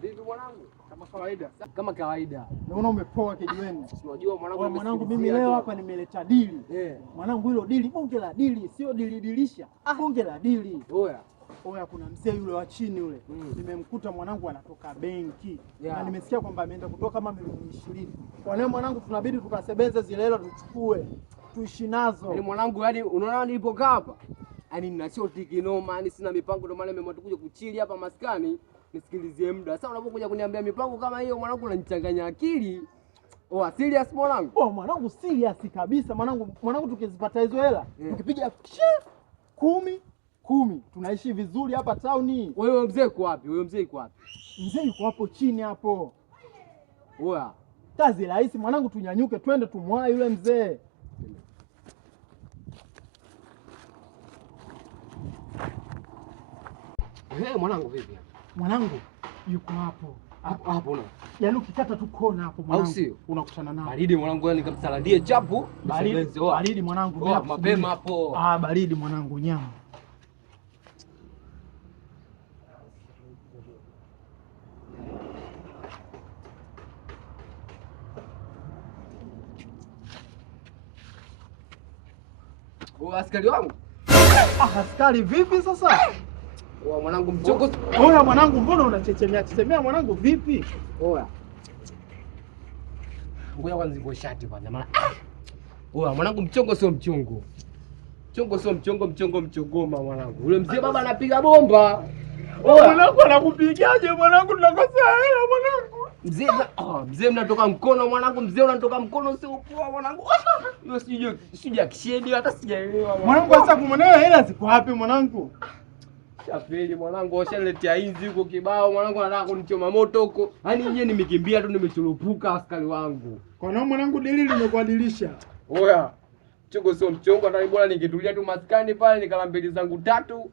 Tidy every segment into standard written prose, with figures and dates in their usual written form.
Vipi mwanangu? Kama kawaida. Kama kawaida. Naona umepoa kijiweni. Unajua mwanangu, mwanangu mimi leo hapa nimeleta dili. Mwanangu hilo dili bonge la dili, sio dili dilisha. Bonge la dili. Oya kuna mzee yule wa chini yule. Nimemkuta mwanangu anatoka benki. Na nimesikia kwamba ameenda kutoka kama milioni 20. Kwa leo mwanangu tunabidi tukasebeze zile hela tuchukue. Tuishi nazo. Yaani mwanangu, yaani unaona nilipokaa hapa? Yaani nina sio tikinoma, yaani sina mipango, ndio maana nimeamua kuja kuchili hapa maskani. Nisikilizie muda. Sasa unapokuja kuniambia mipango kama hiyo mwanangu, unanichanganya akili. Serious mwanangu? Mwanangu serious kabisa mwanangu tukizipata hizo hela, tukipiga 10 tunaishi vizuri hapa town. Wewe mzee yuko wapi? Mzee yuko hapo chini hapo. Kazi rahisi mwanangu, tunyanyuke twende tumwae yule mzee. Mwanangu vipi? Mwanangu yuko hapo. Hapo. Yaani ukikata tu kona hapo mwanangu. Au sio? Unakutana nao. Baridi mwanangu, yani nikamsaladie chapu. Baridi mwanangu. Mapema hapo. Baridi mwanangu nyama. Askari wangu. Askari vipi sasa? Mwanangu mchongo. Mwanangu mbona unachechemea mwanangu vipi? Ngoja kwanza nivue shati kwanza maana. Mwanangu mchongo sio mchongo. Mchongo mchongoma mwanangu. Yule mzee baba anapiga bomba. Mwanangu anakupigaje mwanangu, tunakosa hela mwanangu. Mzee mnatoka mkono mwanangu, mzee unatoka mkono sio poa mwanangu. Hiyo sijui akishedi hata sijaelewa mwanangu. Sasa kumwonea hela ziko wapi mwanangu? Shafeli mwanangu, ushaletea hizi huko kibao mwanangu, anataka kunichoma moto huko. Yaani yeye nimekimbia tu, nimechurupuka askari wangu. Kwa nini mwanangu dili limekuadilisha? Mchongo sio mchongo, hata bora ningetulia tu maskani pale nikala mbili zangu tatu.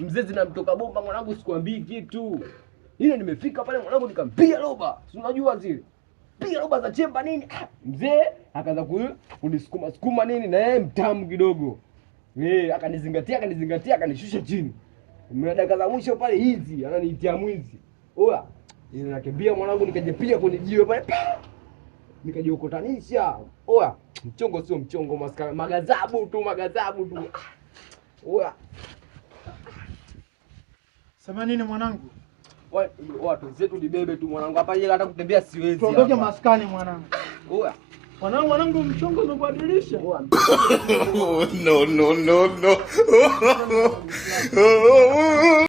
Mzee zinamtoka bomba mwanangu, sikwambii kitu. Ile nimefika pale mwanangu nikampia roba. Si unajua zile. Pia roba za chemba nini? Mzee akaanza kunisukuma nini na yeye mtamu kidogo. Akanizingatia akanishusha chini. Dakika za mwisho pale hizi ananiitia mwizi. Ile nakimbia mwanangu, nikajipia kwenye jiwe pale. Nikajiokotanisha. Mchongo sio mchongo maskara, magazabu tu. Sema nini mwanangu? Watu zetu libebe tu mwanangu, hapa yeye hata kutembea siwezi. Tuondoke maskani mwanangu. Mwanangu mchongo umebadilisha. No.